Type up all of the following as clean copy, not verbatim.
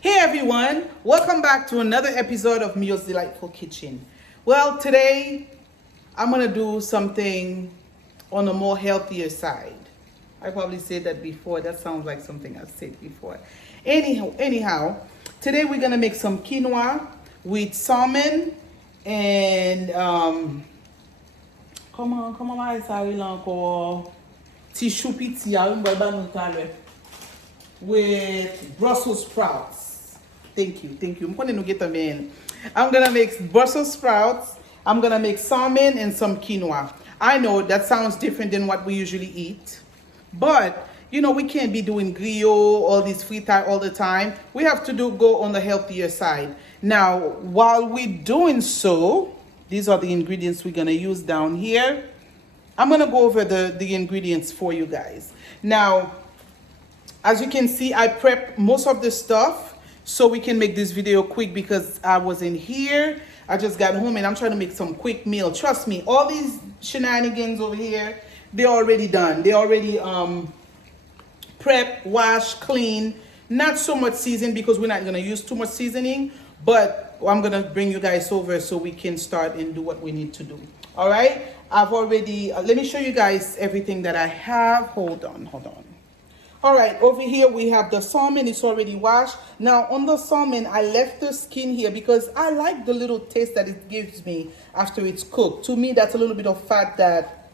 Hey everyone, welcome back to another episode of Mio's Delightful Kitchen. Well, today I'm gonna do something on a more healthier side. I probably said that before. That sounds like something I've said before. Anyhow, today we're gonna make some quinoa with salmon and tissue pizza with Brussels sprouts. Thank you. I'm gonna make Brussels sprouts. I'm gonna make salmon and some quinoa. I know that sounds different than what we usually eat, but you know we can't be doing griot, all this fritai all the time. We have to go on the healthier side. Now, while we're doing so, these are the ingredients we're gonna use down here. I'm gonna go over the ingredients for you guys. Now, as you can see, I prepped most of the stuff so we can make this video quick because I wasn't here. I just got home and I'm trying to make some quick meal. Trust me, all these shenanigans over here, they're already done. They already prep, wash, clean. Not so much season because we're not gonna use too much seasoning, but I'm gonna bring you guys over so we can start and do what we need to do. All right, I've already, let me show you guys everything that I have. Hold on. All right, over here we have the salmon. It's already washed. Now on the salmon, I left the skin here because I like the little taste that it gives me after it's cooked. To me, that's a little bit of fat that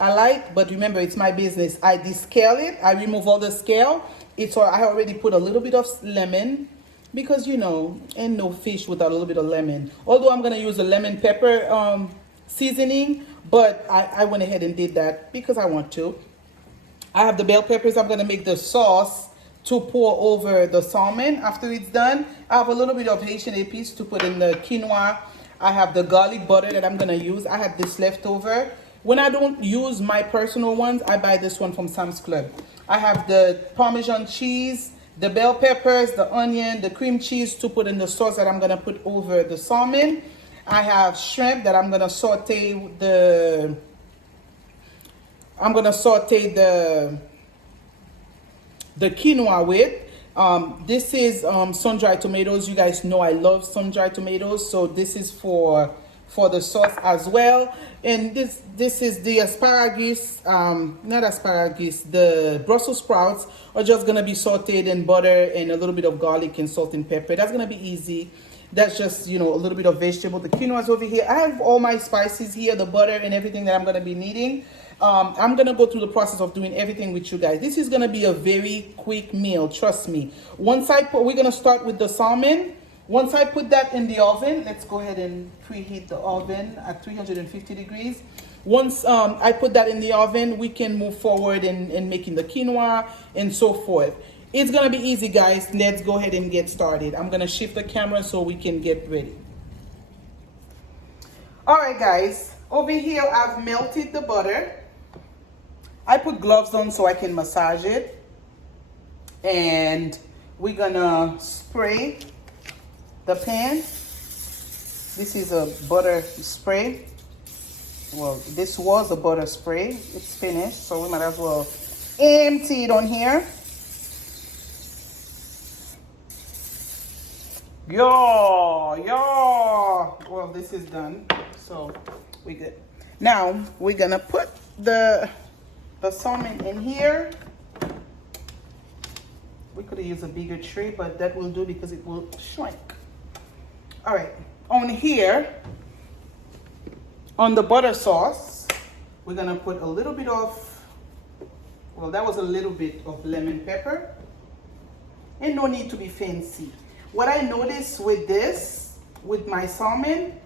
I like, but remember, it's my business. I descale it. I remove all the scale. I already put a little bit of lemon because, you know, ain't no fish without a little bit of lemon. Although I'm going to use a lemon pepper seasoning, but I went ahead and did that because I want to. I have the bell peppers. I'm going to make the sauce to pour over the salmon after it's done. I have a little bit of Haitian épices to put in the quinoa. I have the garlic butter that I'm going to use. I have this left over. When I don't use my personal ones, I buy this one from Sam's Club. I have the Parmesan cheese, the bell peppers, the onion, the cream cheese to put in the sauce that I'm going to put over the salmon. I have shrimp that I'm going to saute the quinoa with. This is sun-dried tomatoes. You guys know I love sun-dried tomatoes, so this is for the sauce as well. And this is the asparagus, the Brussels sprouts are just gonna be sauteed in butter and a little bit of garlic and salt and pepper. That's gonna be easy. That's just, you know, a little bit of vegetable. The quinoa is over here. I have all my spices here, the butter and everything that I'm gonna be needing. I'm gonna go through the process of doing everything with you guys. This is gonna be a very quick meal, trust me. We're gonna start with the salmon. Once I put that in the oven, let's go ahead and preheat the oven at 350 degrees. Once I put that in the oven, we can move forward in making the quinoa and so forth. It's gonna be easy, guys. Let's go ahead and get started. I'm gonna shift the camera so we can get ready. All right, guys, over here I've melted the butter. I put gloves on so I can massage it. And we're gonna spray the pan. This is a butter spray. Well, this was a butter spray. It's finished, so we might as well empty it on here. Well, this is done, so we good. Now we're gonna put the salmon in here. We could have used a bigger tray, but that will do because it will shrink. All right, on here, on the butter sauce, we're gonna put a little bit of, well, that was a little bit of lemon pepper. And no need to be fancy. What I noticed with this, with my salmon,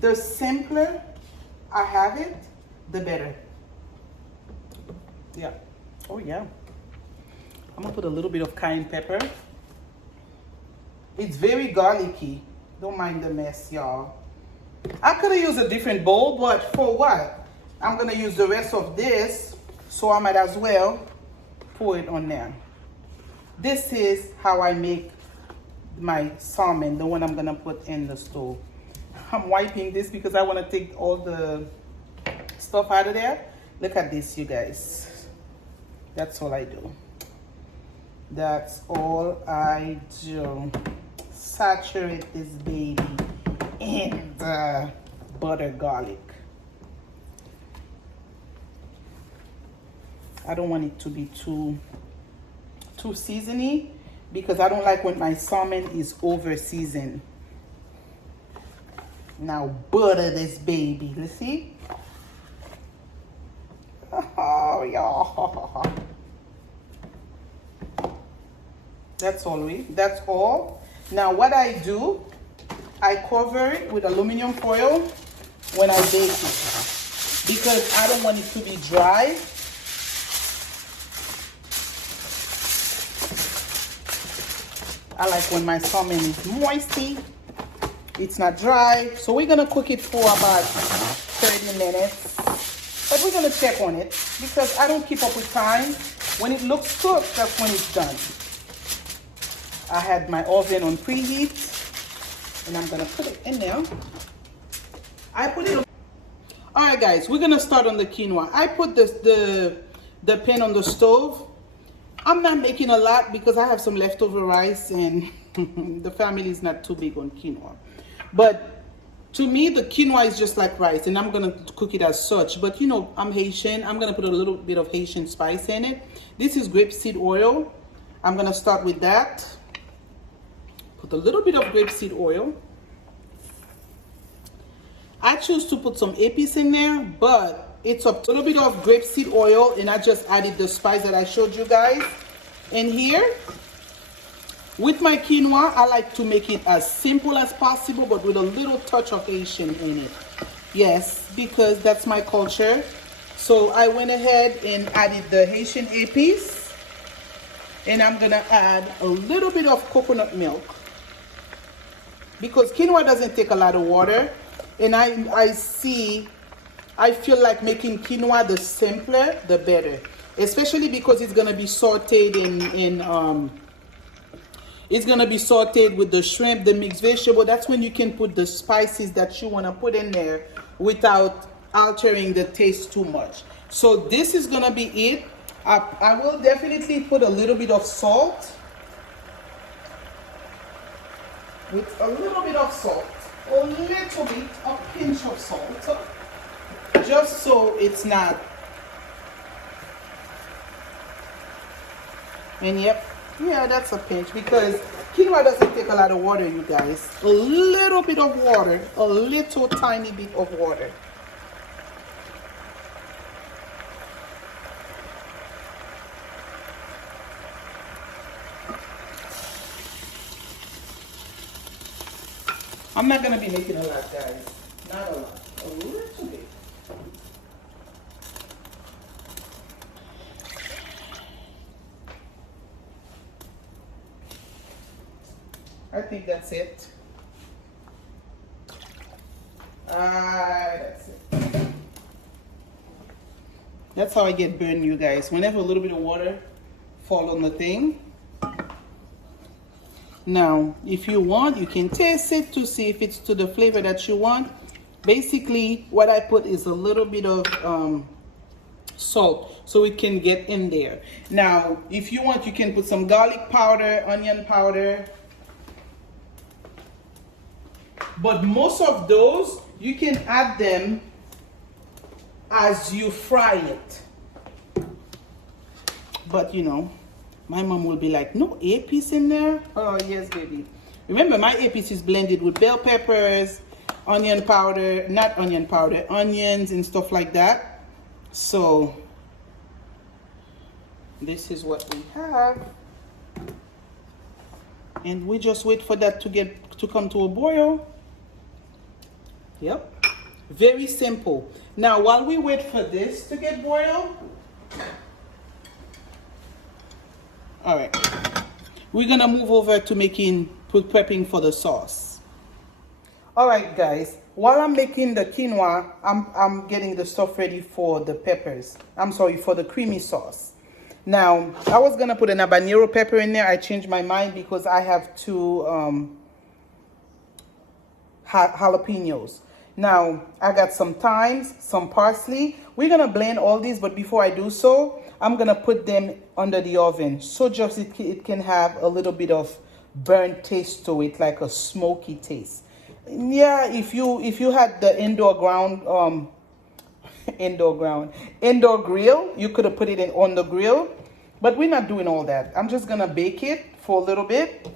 the simpler I have it, the better. Yeah. Oh yeah. I'm gonna put a little bit of cayenne pepper. It's very garlicky. Don't mind the mess, y'all. I could have used a different bowl, but for what? I'm gonna use the rest of this, so I might as well pour it on there. This is how I make my salmon, the one I'm gonna put in the stove. I'm wiping this because I want to take all the stuff out of there. Look at this, you guys. That's all I do. That's all I do. Saturate this baby in the butter garlic. I don't want it to be too seasony because I don't like when my salmon is over seasoned. Now butter this baby. Let's see. Oh yeah. That's all. Now what I do, I cover it with aluminum foil when I bake it because I don't want it to be dry. I like when my salmon is moisty. It's not dry. So we're gonna cook it for about 30 minutes. But we're gonna check on it because I don't keep up with time. When it looks cooked, that's when it's done. I had my oven on preheat and I'm gonna put it in there. I put it on. All right guys, we're gonna start on the quinoa. I put the pan on the stove. I'm not making a lot because I have some leftover rice and the family is not too big on quinoa. But to me, the quinoa is just like rice and I'm gonna cook it as such. But you know, I'm Haitian. I'm gonna put a little bit of Haitian spice in it. This is grapeseed oil. I'm gonna start with that. Put a little bit of grapeseed oil. I choose to put some épices in there, but it's a little bit of grapeseed oil and I just added the spice that I showed you guys. And here, with my quinoa, I like to make it as simple as possible, but with a little touch of Haitian in it. Yes, because that's my culture. So I went ahead and added the Haitian épices. And I'm gonna add a little bit of coconut milk. Because quinoa doesn't take a lot of water. And I feel like making quinoa the simpler, the better. Especially because it's gonna be sauteed it's gonna be sauteed with the shrimp, the mixed vegetable. That's when you can put the spices that you wanna put in there without altering the taste too much. So this is gonna be it. I will definitely put a little bit of salt. With a little bit of salt, a little bit, a pinch of salt, just so it's not. And yep, yeah, that's a pinch because quinoa doesn't take a lot of water, you guys. A little bit of water, a little tiny bit of water. I'm not gonna be making a lot, guys. Not a lot, a little bit. I think that's it. That's it. That's how I get burned, you guys. Whenever a little bit of water fall on the thing. Now, if you want, you can taste it to see if it's to the flavor that you want. Basically, what I put is a little bit of salt so it can get in there. Now, if you want, you can put some garlic powder, onion powder. But most of those, you can add them as you fry it. But you know, my mom will be like, no épices in there? Oh, yes, baby. Remember, my épices is blended with bell peppers, onion powder, not onion powder, onions and stuff like that. So, this is what we have. And we just wait for that to come to a boil. Yep. Very simple. Now, while we wait for this to get boiled, all right, we're gonna move over to prepping for the sauce. All right, guys, while I'm making the quinoa, I'm getting the stuff ready for the peppers. I'm sorry, for the creamy sauce. Now, I was gonna put an habanero pepper in there. I changed my mind because I have two jalapenos. Now, I got some thymes, some parsley. We're gonna blend all these, but before I do so, I'm gonna put them under the oven. So just it can have a little bit of burnt taste to it, like a smoky taste. Yeah, if you had the indoor grill, you could have put it in on the grill, but we're not doing all that. I'm just gonna bake it for a little bit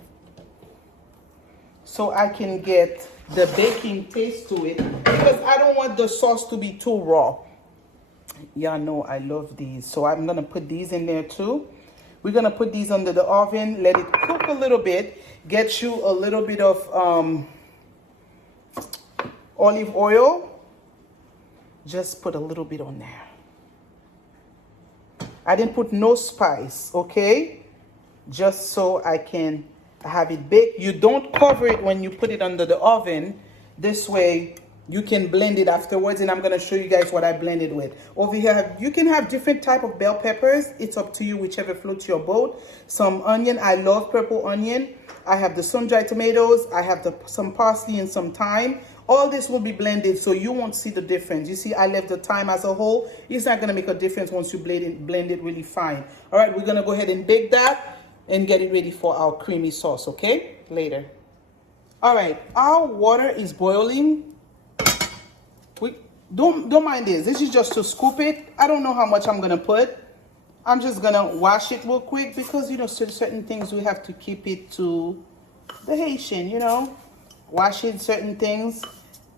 so I can get the baking taste to it, because I don't want the sauce to be too raw. Y'all know I love these, so I'm gonna put these in there too. We're gonna put these under the oven, let it cook a little bit, get you a little bit of olive oil. Just put a little bit on there. I didn't put no spice, okay? Just so I can have it baked. You don't cover it when you put it under the oven. This way you can blend it afterwards, and I'm gonna show you guys what I blended with. Over here, you can have different type of bell peppers. It's up to you, whichever floats your boat. Some onion, I love purple onion. I have the sun-dried tomatoes. I have some parsley and some thyme. All this will be blended, so you won't see the difference. You see, I left the thyme as a whole. It's not gonna make a difference once you blend it really fine. All right, we're gonna go ahead and bake that and get it ready for our creamy sauce, okay? Later. All right, our water is boiling. We don't mind this. This is just to scoop it. I don't know how much I'm gonna put. I'm just gonna wash it real quick, because you know, certain things we have to keep it to the Haitian, you know. Washing certain things,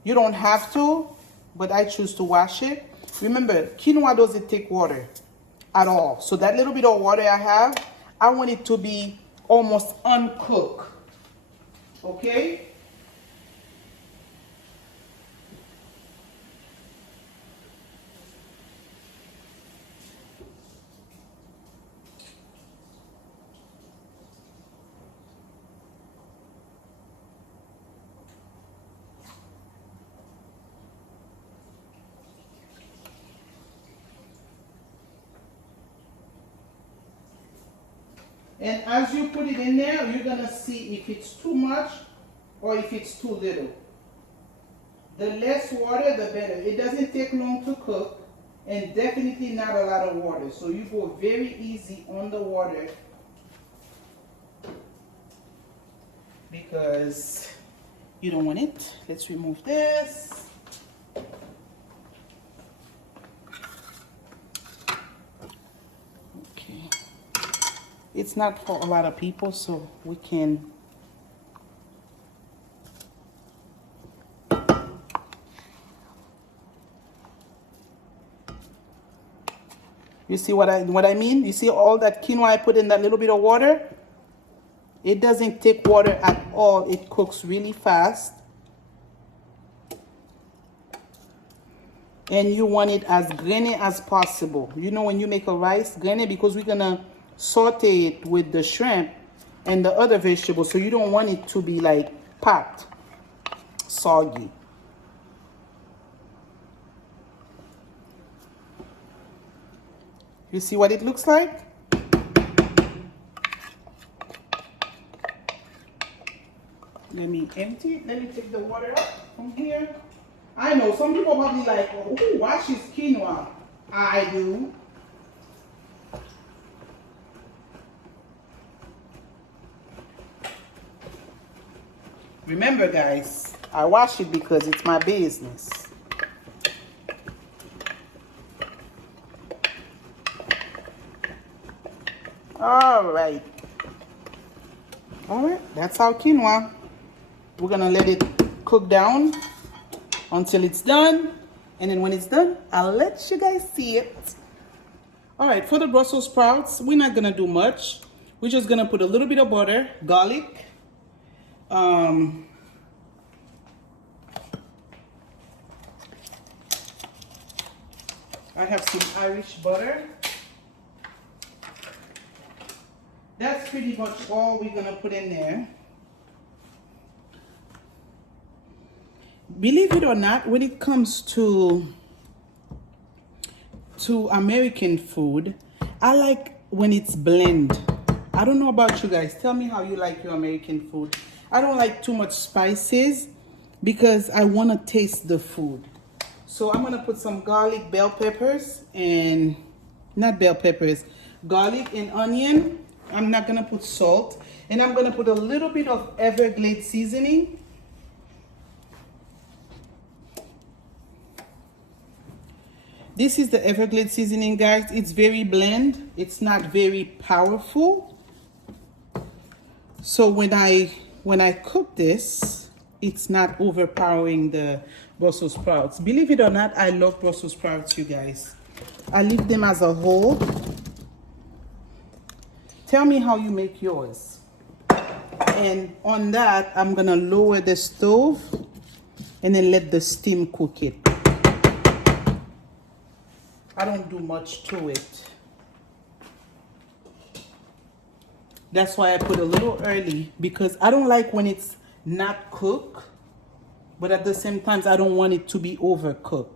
you don't have to, but I choose to wash it. Remember, quinoa doesn't take water at all. So that little bit of water I have, I want it to be almost uncooked. Okay? And as you put it in there, you're gonna see if it's too much or if it's too little. The less water, the better. It doesn't take long to cook, and definitely not a lot of water. So you go very easy on the water, because you don't want it. Let's remove this. It's not for a lot of people, so we can. You see what I mean? You see all that quinoa I put in that little bit of water? It doesn't take water at all. It cooks really fast. And you want it as grainy as possible. You know, when you make a rice, grainy, because we're gonna saute it with the shrimp and the other vegetables, so you don't want it to be like packed, soggy. You see what it looks like? Let me empty it. Let me take the water out from here. I know some people probably like, oh, who washes quinoa? I do. Remember, guys, I wash it because it's my business. All right, that's our quinoa. We're gonna let it cook down until it's done, and then when it's done, I'll let you guys see it. All right, for the Brussels sprouts, we're not gonna do much. We're just gonna put a little bit of butter, garlic, I have some Irish butter. That's pretty much all we're gonna put in there. Believe it or not, when it comes to American food, I like when it's blend. I don't know about you guys. Tell me how you like your American food. I don't like too much spices. because I want to taste the food. So I'm gonna put some garlic, bell peppers, and not bell peppers, garlic and onion. I'm not gonna put salt, and I'm gonna put a little bit of Everglade seasoning. This is the Everglade seasoning, guys. It's very bland. It's not very powerful. So when I cook this, it's not overpowering the Brussels sprouts. Believe it or not, I love Brussels sprouts, you guys. I leave them as a whole. Tell me how you make yours. And on that, I'm gonna lower the stove and then let the steam cook it. I don't do much to it. That's why I put a little early, because I don't like when it's not cooked, but at the same time, I don't want it to be overcooked.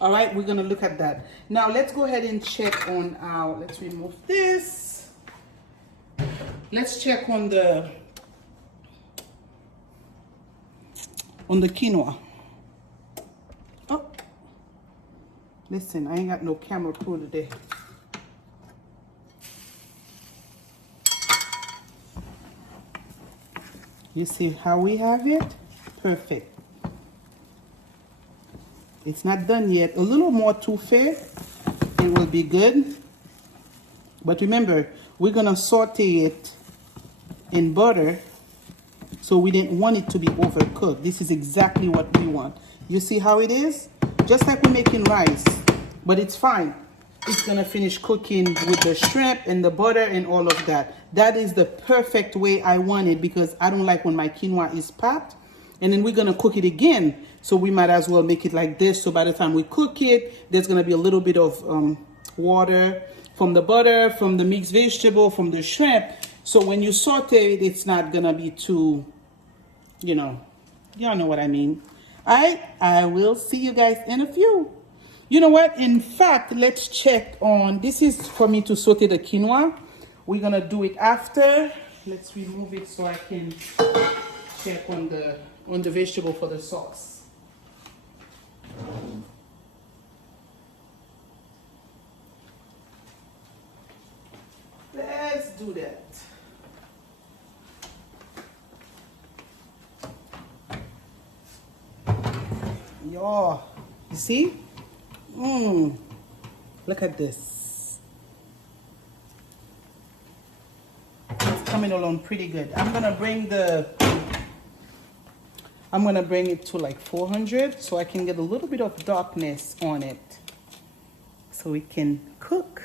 All right, we're gonna look at that. Now let's go ahead and check on our, let's remove this. Let's check on the quinoa. Oh, listen, I ain't got no camera crew today. You see how we have it? Perfect. It's not done yet. A little more touffee, it will be good. But remember, we're gonna saute it in butter, so we didn't want it to be overcooked. This is exactly what we want. You see how it is? Just like we're making rice, but it's fine. It's gonna finish cooking with the shrimp and the butter and all of that. That is the perfect way I want it, because I don't like when my quinoa is popped. And then we're gonna cook it again, so we might as well make it like this. So by the time we cook it, there's gonna be a little bit of water from the butter, from the mixed vegetable, from the shrimp. So when you saute it, it's not gonna be too, you know, y'all know what I mean. All right, I will see you guys in a few. You know what? In fact, let's check on, this is for me to saute the quinoa. We're gonna do it after. Let's remove it so I can check on the vegetable for the sauce. Let's do that. Yo, you see? Look at this. It's coming along pretty good. I'm gonna bring it to like 400 so I can get a little bit of darkness on it so we can cook.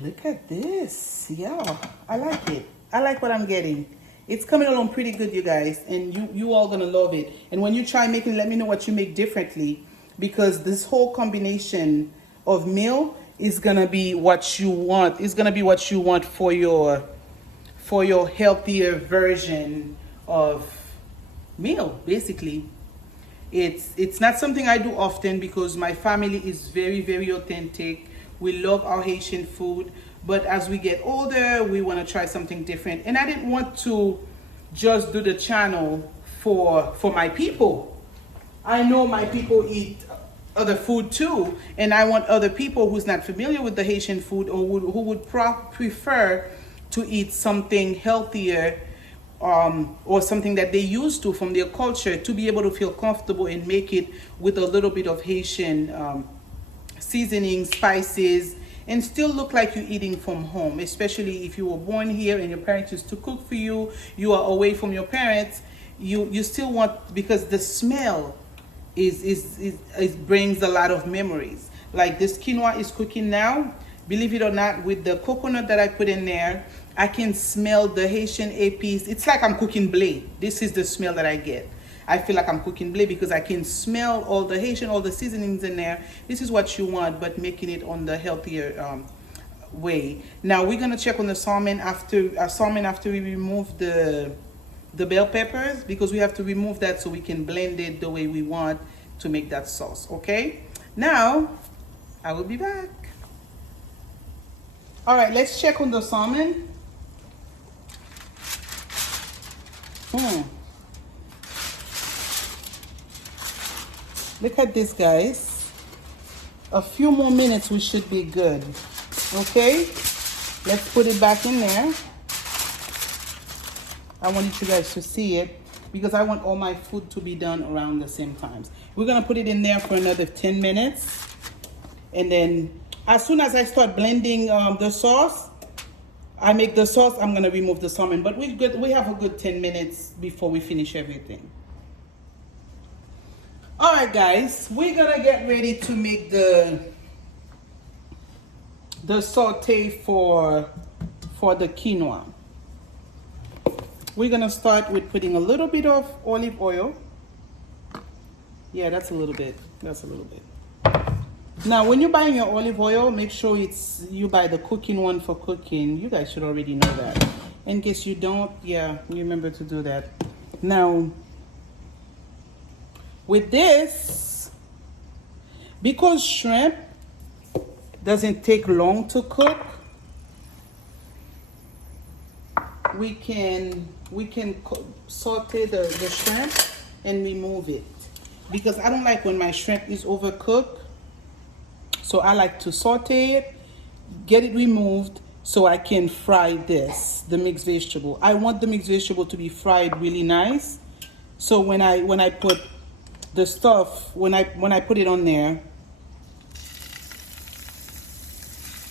Look at this. Yeah, I like it. I like what I'm getting. It's coming along pretty good, you guys, and you all gonna love it. And when you try making, let me know what you make differently, because this whole combination of meal is gonna be what you want. It's gonna be what you want for your healthier version of meal. Basically, it's not something I do often because my family is very, very authentic. We love our Haitian food, but as we get older, we want to try something different. And I didn't want to just do the channel for my people. I know my people eat other food too, and I want other people who's not familiar with the Haitian food or who would prefer to eat something healthier, or something that they used to from their culture, to be able to feel comfortable and make it with a little bit of Haitian seasoning, spices, and still look like you're eating from home. Especially if you were born here and your parents used to cook for you, you are away from your parents, you still want, because the smell is brings a lot of memories. Like this quinoa is cooking now. Believe it or not, with the coconut that I put in there, I can smell the Haitian épices. It's like I'm cooking blé. This is the smell that I get. I feel like I'm cooking blé because I can smell all the Haitian, all the seasonings in there. This is what you want, but making it on the healthier way. Now we're gonna check on the salmon after we remove the bell peppers, because we have to remove that so we can blend it the way we want to make that sauce. Okay, now I will be back. All right, let's check on the salmon. Look at this, guys. A few more minutes, we should be good. Okay, let's put it back in there. I wanted you guys to see it because I want all my food to be done around the same times. We're gonna put it in there for another 10 minutes. And then as soon as I start blending the sauce, I make the sauce, I'm gonna remove the salmon. But we have a good 10 minutes before we finish everything. All right, guys, we're gonna get ready to make the saute for the quinoa. We're gonna start with putting a little bit of olive oil. Yeah, that's a little bit. That's a little bit. Now, when you're buying your olive oil, make sure you buy the cooking one for cooking. You guys should already know that. In case you don't, yeah, remember to do that. Now, with this, because shrimp doesn't take long to cook, we can saute the shrimp and remove it, because I don't like when my shrimp is overcooked. So I like to saute it, get it removed, so I can fry the mixed vegetable. I want the mixed vegetable to be fried really nice. So when I put the stuff, when I put it on there,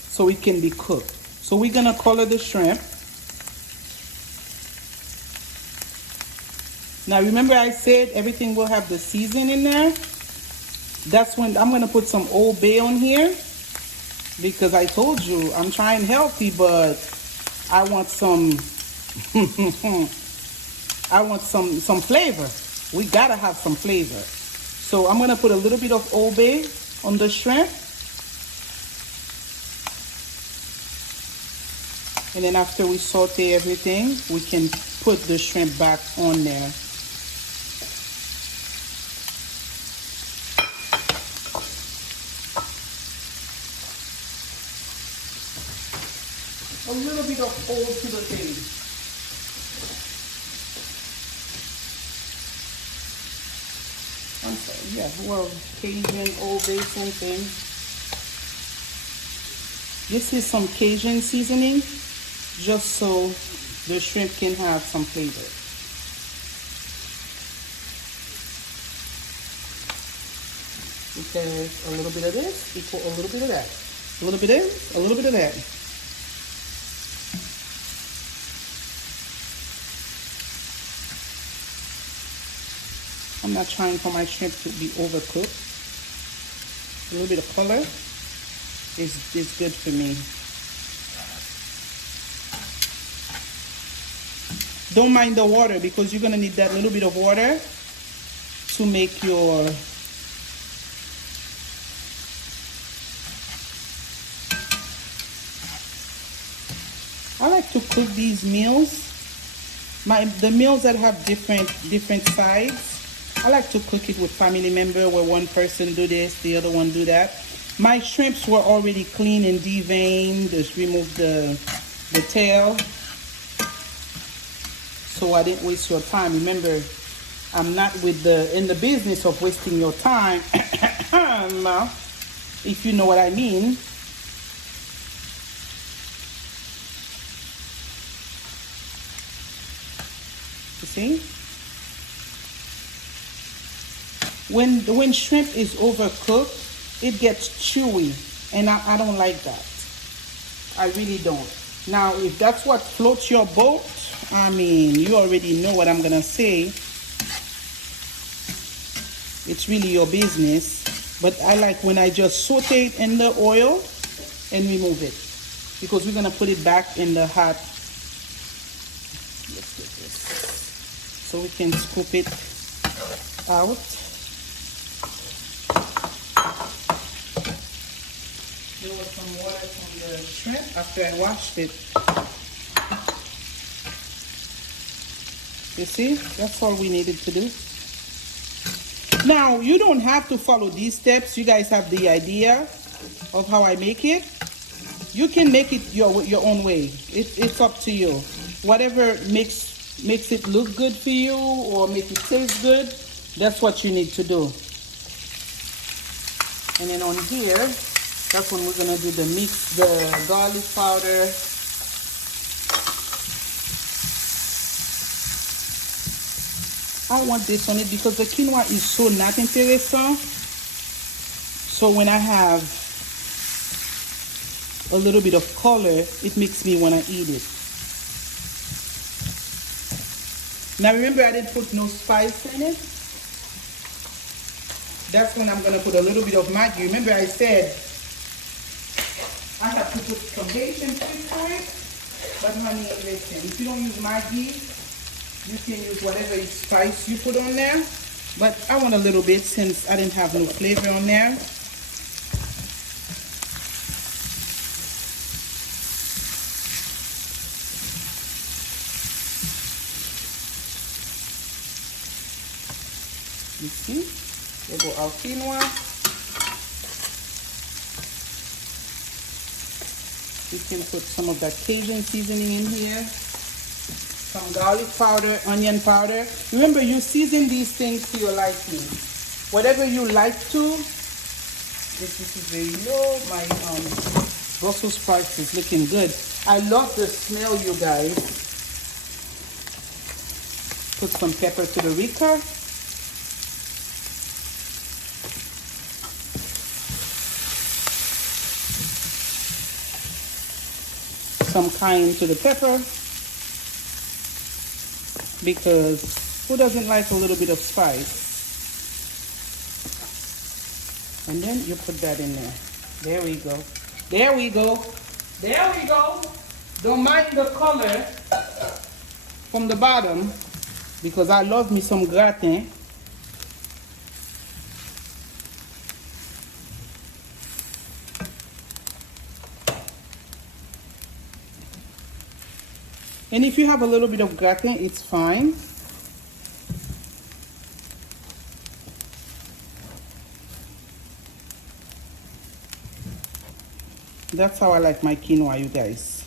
so it can be cooked. So we're gonna color the shrimp. Now remember I said everything will have the season in there. That's when I'm gonna put some Old Bay on here, because I told you I'm trying healthy, but I want some I want some flavor. We gotta have some flavor. So I'm gonna put a little bit of Old Bay on the shrimp. And then after we saute everything, we can put the shrimp back on there. A little bit of oil to the thing. I'm sorry, yeah, well, Cajun, Old Bay, same thing. This is some Cajun seasoning, just so the shrimp can have some flavor. Because a little bit of this equal a little bit of that. A little bit of this, a little bit of that. I'm not trying for my shrimp to be overcooked. A little bit of color is good for me. Don't mind the water, because you're gonna need that little bit of water to make your I like to cook these meals. The meals that have different sides, I like to cook it with family member, where one person do this, the other one do that. My shrimps were already clean and deveined. Just remove the tail, so I didn't waste your time. Remember, I'm not in the business of wasting your time. If you know what I mean. You see? When shrimp is overcooked, it gets chewy, and I don't like that. I really don't. Now, if that's what floats your boat, I mean, you already know what I'm gonna say. It's really your business. But I like when I just saute it in the oil and remove it, because we're gonna put it back in the hot. Let's get this so we can scoop it out. There was some water from the shrimp after I washed it. You see, that's all we needed to do. Now, you don't have to follow these steps. You guys have the idea of how I make it. You can make it your own way. It's up to you. Whatever makes it look good for you or make it taste good, that's what you need to do. And then on here, that's when we're gonna do the mix, the garlic powder. I want this on it because the quinoa is so not intéressant. So when I have a little bit of color, it makes me want to eat it. Now remember, I didn't put no spice in it. That's when I'm going to put a little bit of Maggi. Remember I said I have to put some Haitian spice for it. But honey, listen, if you don't use Maggi, you can use whatever spice you put on there. But I want a little bit since I didn't have no flavor on there. You see? We'll go our quinoa. We can put some of that Cajun seasoning in here. Some garlic powder, onion powder. Remember, you season these things to your liking. Whatever you like to. This is very low. My Brussels sprouts is looking good. I love the smell, you guys. Put some pepper to the Rica. Some cayenne to the pepper, because who doesn't like a little bit of spice? And then you put that in there. There we go. There we go. There we go. Don't mind the color from the bottom, because I love me some gratin. And if you have a little bit of gratin, it's fine. That's how I like my quinoa, you guys.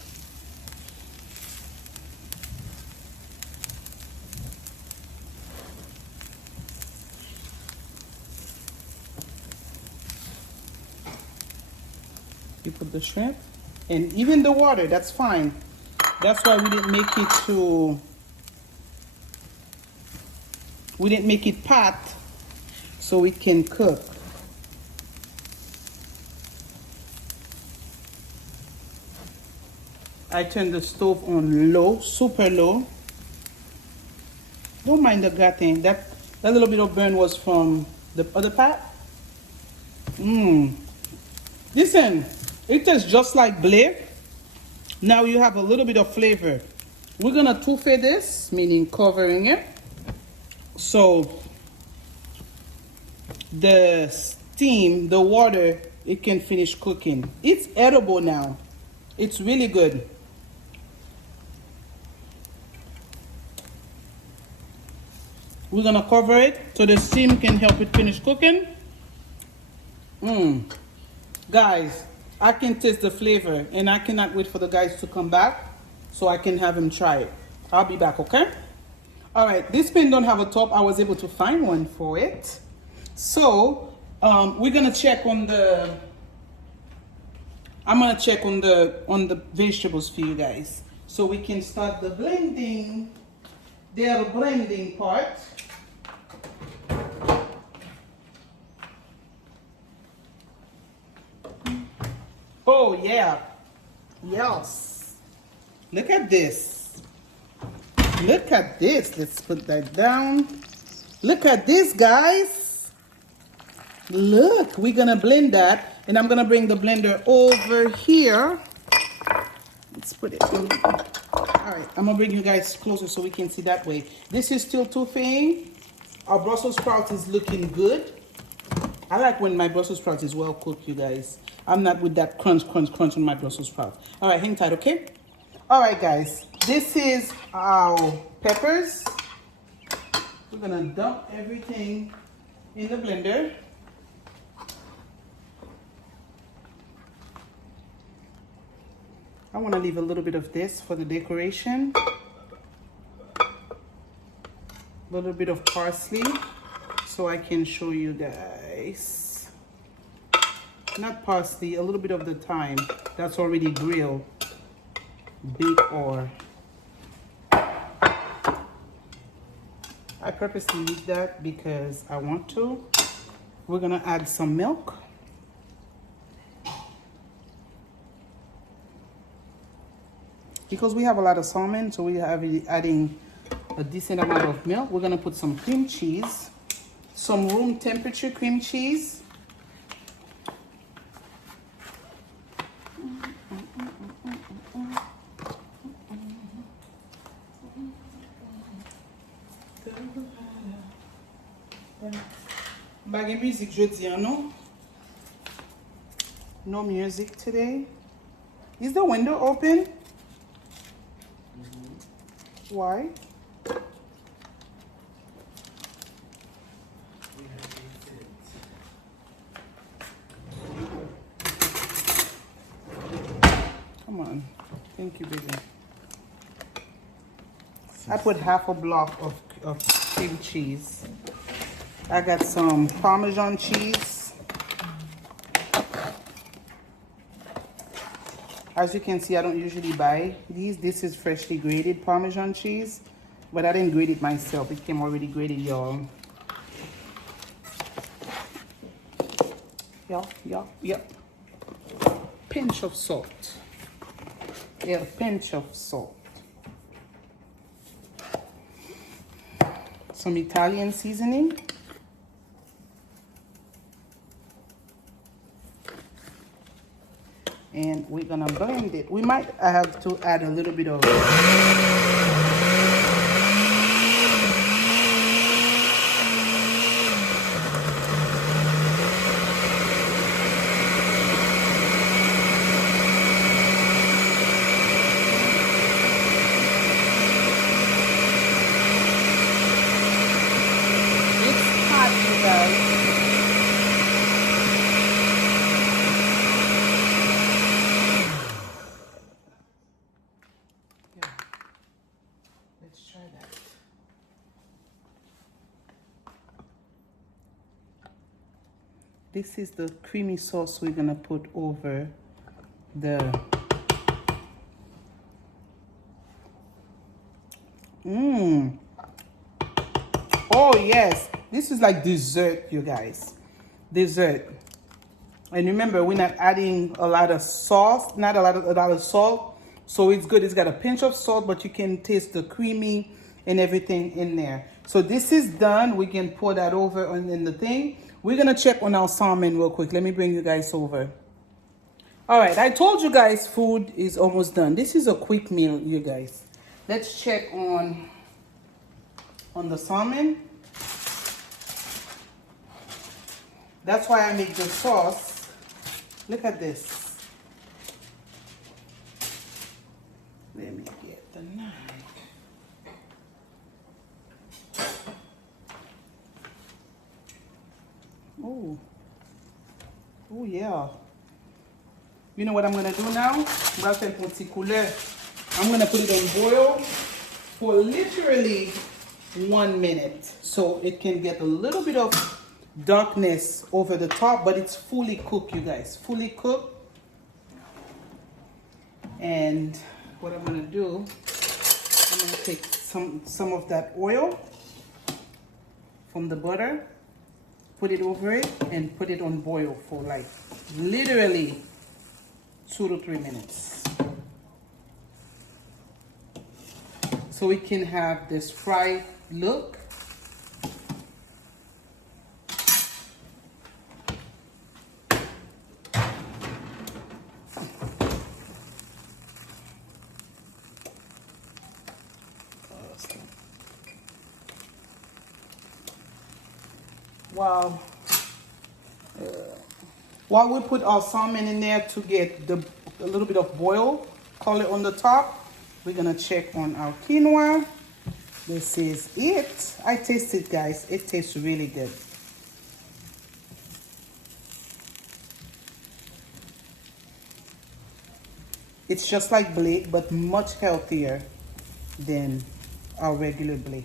You put the shrimp and even the water, that's fine. That's why we didn't make it pat so it can cook. I turned the stove on low, super low. Don't mind the gratin. That little bit of burn was from the other pot. Listen, it tastes just like blé. Now you have a little bit of flavor. We're gonna touffé this, meaning covering it. So the steam, the water, it can finish cooking. It's edible now. It's really good. We're gonna cover it so the steam can help it finish cooking. Guys, I can taste the flavor and I cannot wait for the guys to come back so I can have them try it. I'll be back, okay? All right, this pan don't have a top. I was able to find one for it. So we're gonna check on the, I'm gonna check on the vegetables for you guys so we can start the blending, the blending part. Oh yeah, yes. Look at this. Look at this. Let's put that down. Look at this, guys. Look, we're gonna blend that, and I'm gonna bring the blender over here. Let's put it in. All right, I'm gonna bring you guys closer so we can see that way. This is still toufféing. Our Brussels sprouts is looking good. I like when my Brussels sprouts is well cooked, you guys. I'm not with that crunch on my Brussels sprouts. All right, hang tight, okay? All right, guys. This is our peppers. We're gonna dump everything in the blender. I wanna leave a little bit of this for the decoration. A little bit of parsley so I can show you guys. not parsley, a little bit of the thyme that's already grilled, bake or. I purposely leave that because I want to. We're gonna add some milk. Because we have a lot of salmon, so we are adding a decent amount of milk. We're gonna put some cream cheese, some room temperature cream cheese. Bagay music jeudi, no? No music today. Is the window open? Why? Come on. Thank you, baby. I put half a block of cream cheese. I got some Parmesan cheese. As you can see, I don't usually buy these. This is freshly grated Parmesan cheese, but I didn't grate it myself. It came already grated, y'all. Yep. Pinch of salt. Yeah, pinch of salt. Some Italian seasoning. And we're gonna blend it. We might have to add a little bit of it's hot, you guys. Let's try that. This is the creamy sauce we're gonna put over the Oh yes, this is like dessert, you guys. Dessert. And remember, we're not adding a lot of sauce, not a lot of salt. So it's good. It's got a pinch of salt, but you can taste the creamy and everything in there. So this is done. We can pour that over in the thing. We're gonna check on our salmon real quick. Let me bring you guys over. All right, I told you guys food is almost done. This is a quick meal, you guys. Let's check on the salmon. That's why I make the sauce. Look at this. Let me get the knife. Oh. Oh yeah. You know what I'm gonna do now? I'm gonna put it on boil for literally 1 minute. So it can get a little bit of darkness over the top, but it's fully cooked, you guys. Fully cooked. And what I'm gonna do, I'm gonna take some of that oil from the butter, put it over it, and put it on boil for like literally 2 to 3 minutes. So we can have this fried look. While we put our salmon in there to get a little bit of boil color on the top, we're gonna check on our quinoa. This is it. I taste it, guys. It tastes really good. It's just like blé, but much healthier than our regular blé.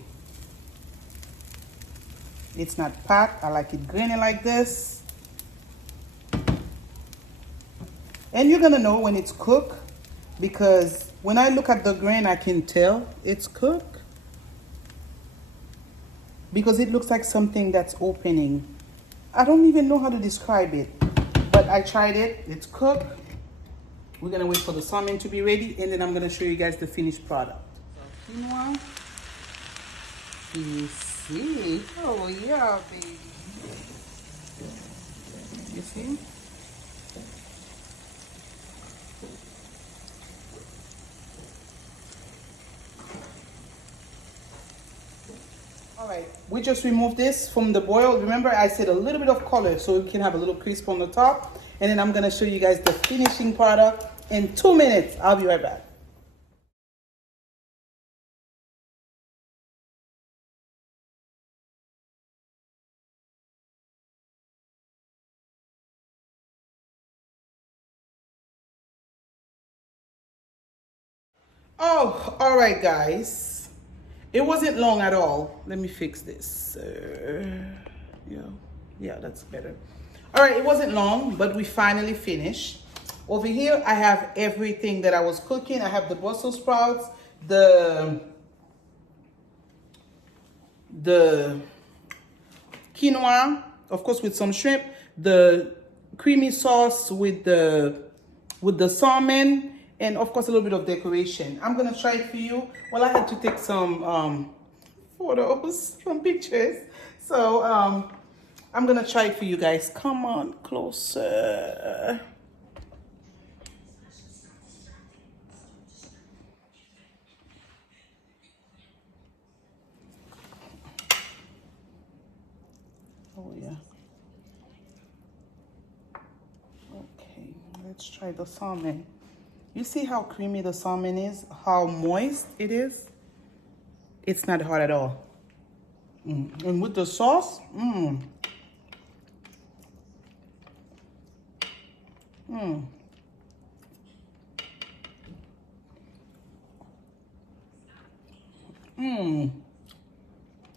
It's not packed. I like it grainy like this. And you're gonna know when it's cooked because when I look at the grain, I can tell it's cooked because it looks like something that's opening. I don't even know how to describe it, but I tried it. It's cooked. We're gonna wait for the salmon to be ready, and then I'm gonna show you guys the finished product. So, quinoa. You see? Oh yeah, baby. You see? All right, we just removed this from the boil. Remember I said a little bit of color so we can have a little crisp on the top. And then I'm gonna show you guys the finishing product in 2 minutes. I'll be right back. Oh, all right, guys. It wasn't long at all. Let me fix this. Yeah, that's better. All right, it wasn't long, but we finally finished. Over here, I have everything that I was cooking. I have the Brussels sprouts, the quinoa, of course, with some shrimp, the creamy sauce with the salmon, and of course a little bit of decoration. I'm gonna try it for you. Well, I had to take some photos, some pictures. So I'm gonna try it for you guys. Come on, closer. Oh yeah. Okay, let's try the salmon. You see how creamy the salmon is? How moist it is? It's not hard at all. And with the sauce,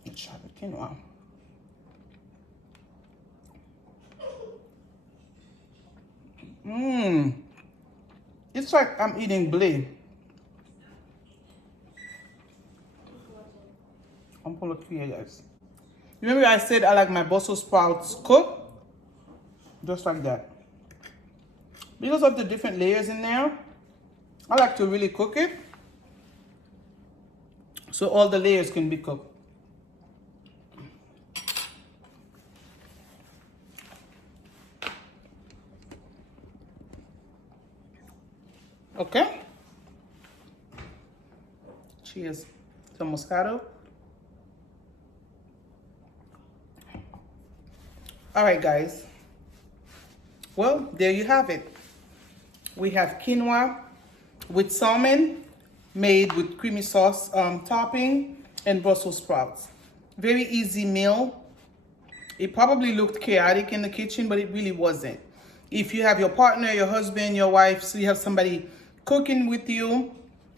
Let's try the quinoa. It's like I'm eating blé. I'm gonna look here, guys. Remember I said I like my Brussels sprouts cooked? Just like that. Because of the different layers in there, I like to really cook it so all the layers can be cooked. Okay? Cheers to Moscato. All right, guys. Well, there you have it. We have quinoa with salmon made with creamy sauce topping and Brussels sprouts. Very easy meal. It probably looked chaotic in the kitchen, but it really wasn't. If you have your partner, your husband, your wife, so you have somebody cooking with you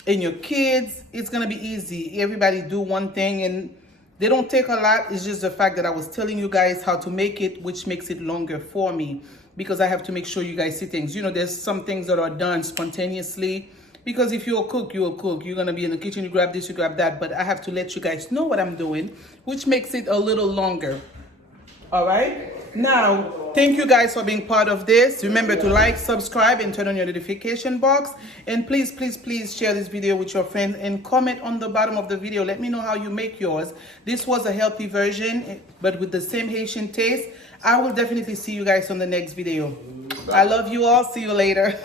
and your kids, it's gonna be easy. Everybody do one thing and they don't take a lot. It's just the fact that I was telling you guys how to make it, which makes it longer for me because I have to make sure you guys see things. You know, there's some things that are done spontaneously because if you're a cook, you're a cook. You're gonna be in the kitchen, you grab this, you grab that, but I have to let you guys know what I'm doing, which makes it a little longer. All right? Now, thank you guys for being part of this. Remember to like, subscribe, and turn on your notification box. And please, please, please share this video with your friends and comment on the bottom of the video. Let me know how you make yours. This was a healthy version, but with the same Haitian taste. I will definitely see you guys on the next video. I love you all. See you later.